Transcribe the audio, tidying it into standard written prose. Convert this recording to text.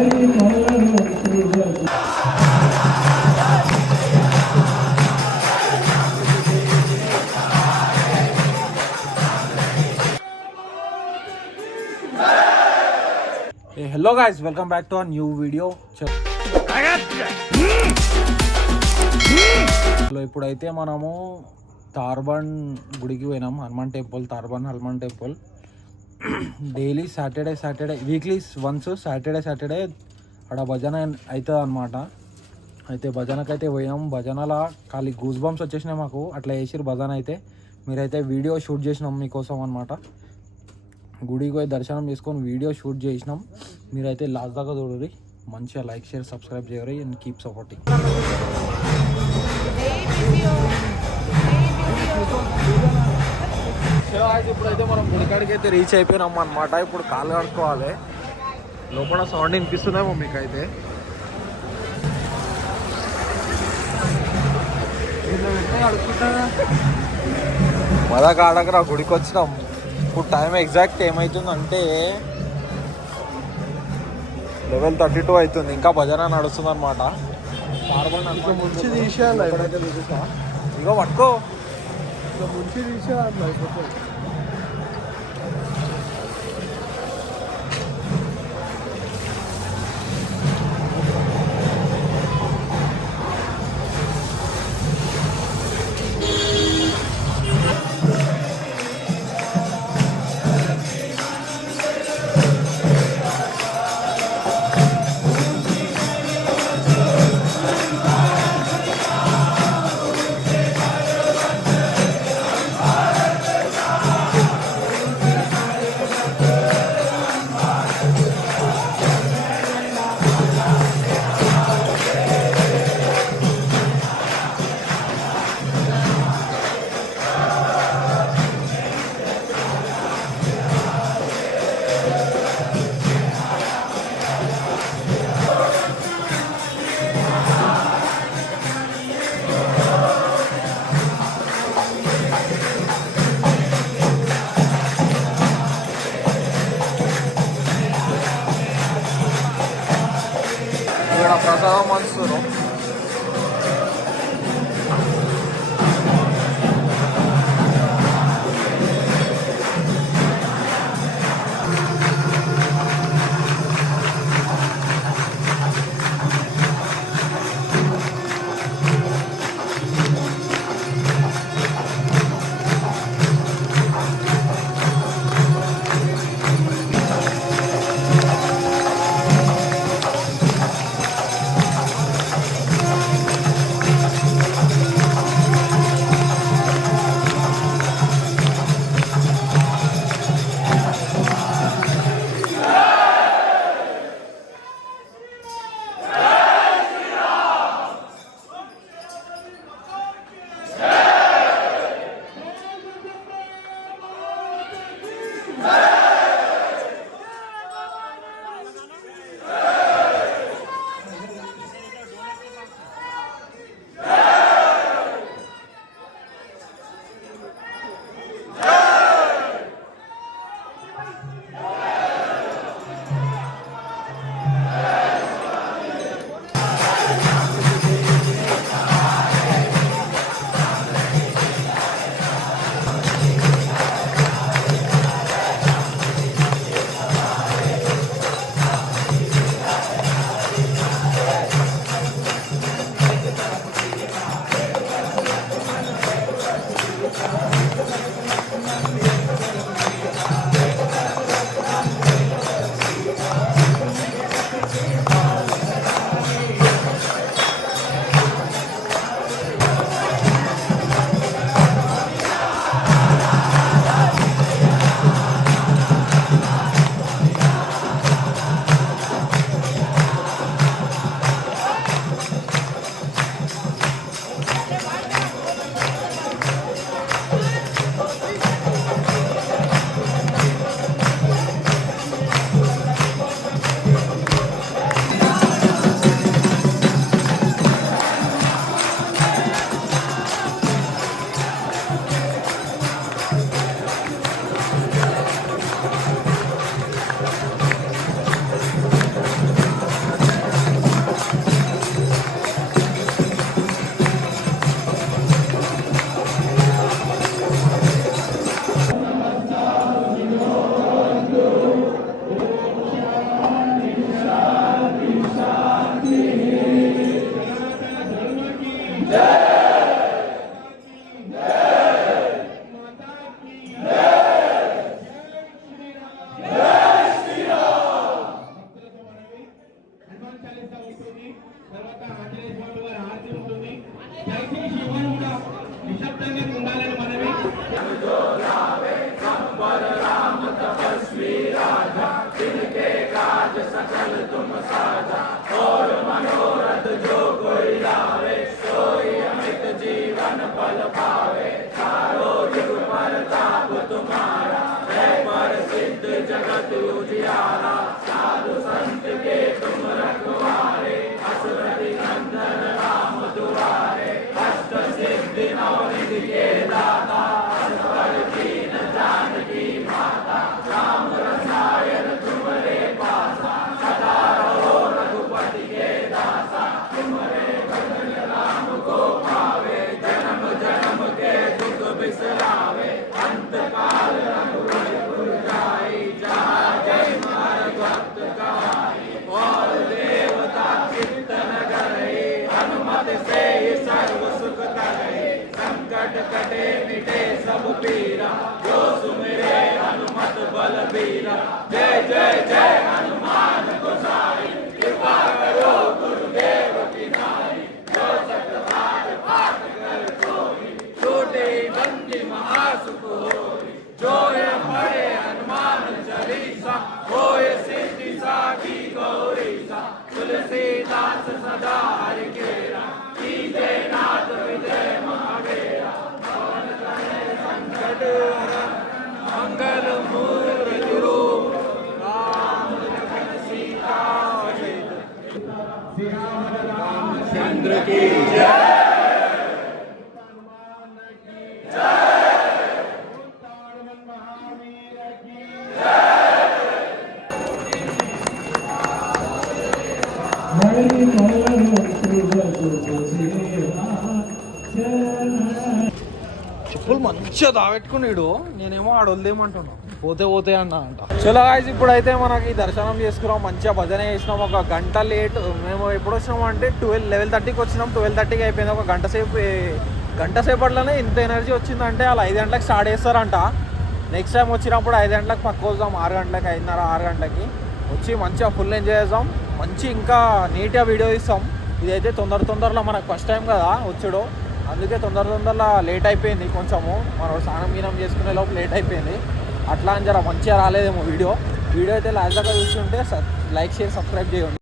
Hello guys, welcome back to our new video. ఇప్పుడైతే మనము తార్బన్ గుడికి పోయినాం. Hanuman temple, Tarban Hanuman temple. Daily Saturday weekly once Saturday అక్కడ భజన అవుతుంది అనమాట. అయితే భజనకైతే పోయినాం. భజనలా ఖాళీ గూస్ బంప్స్ వచ్చేసినాయి మాకు. అట్లా చేసిరు భజన. అయితే మీరైతే వీడియో షూట్ చేసినాం మీకోసం అనమాట. గుడికి పోయి దర్శనం చేసుకొని వీడియో షూట్ చేసినాం. మీరైతే లాస్ట్ దాకా చూడండి. మంచిగా లైక్, షేర్, సబ్స్క్రైబ్ చేయరు అండ్ కీప్ సపోర్టింగ్. ఇప్పుడైతే మనం గుడికాడికి అయితే రీచ్ అయిపోయినాం అనమాట. ఇప్పుడు కాళ్ళు కడుక్కోవాలి. లోపల సౌండ్ వినిపిస్తున్నామో మీకైతే. మదా కాడకరా గుడికి వచ్చినాం. ఇప్పుడు టైం ఎగ్జాక్ట్ ఏమవుతుందంటే 11:32 అవుతుంది. ఇంకా భజన నడుస్తుంది అనమాట. ముంచి తీసేయాలి. ఇగో పట్టుకో, ముంచి తీసేయాలి. ప్రసాదం పంచుతున్నాం. చెప్పులు మంచిగా దావెట్టుకున్నాడు, నేనేమో ఆడ వదిలేమంటున్నా, పోతే పోతే అన్న అంట. చలో గాయ్స్, ఇప్పుడైతే మనకి దర్శనం చేసుకున్నాం, మంచిగా భజన చేసినాం. ఒక గంట లేట్, మేము ఎప్పుడు వచ్చినాం అంటే 11:30కి వచ్చినాం. 12:30కి అయిపోయింది. ఒక గంట సేపట్లోనే ఇంత ఎనర్జీ వచ్చిందంటే వాళ్ళు 5 గంటలకు స్టార్ట్ చేస్తారంట. నెక్స్ట్ టైం వచ్చినప్పుడు 5 గంటలకు పక్క వద్దాం, 6 గంటలకి, 5:30, 6 గంటలకి వచ్చి మంచిగా ఫుల్ ఎంజాయ్ చేద్దాం. మంచి ఇంకా నీట్గా వీడియో ఇస్తాం. ఇదైతే తొందరలో మనకు ఫస్ట్ టైం కదా వచ్చాడు, అందుకే తొందరలో లేట్ అయిపోయింది కొంచెము. మనం స్నానం గీనం చేసుకునే లోపు లేట్ అయిపోయింది. అట్లా అని జర మంచిగా రాలేదేమో వీడియో అయితే లాస్ట్ దాకా చూస్తుంటే లైక్, షేర్, సబ్స్క్రైబ్ చేయండి.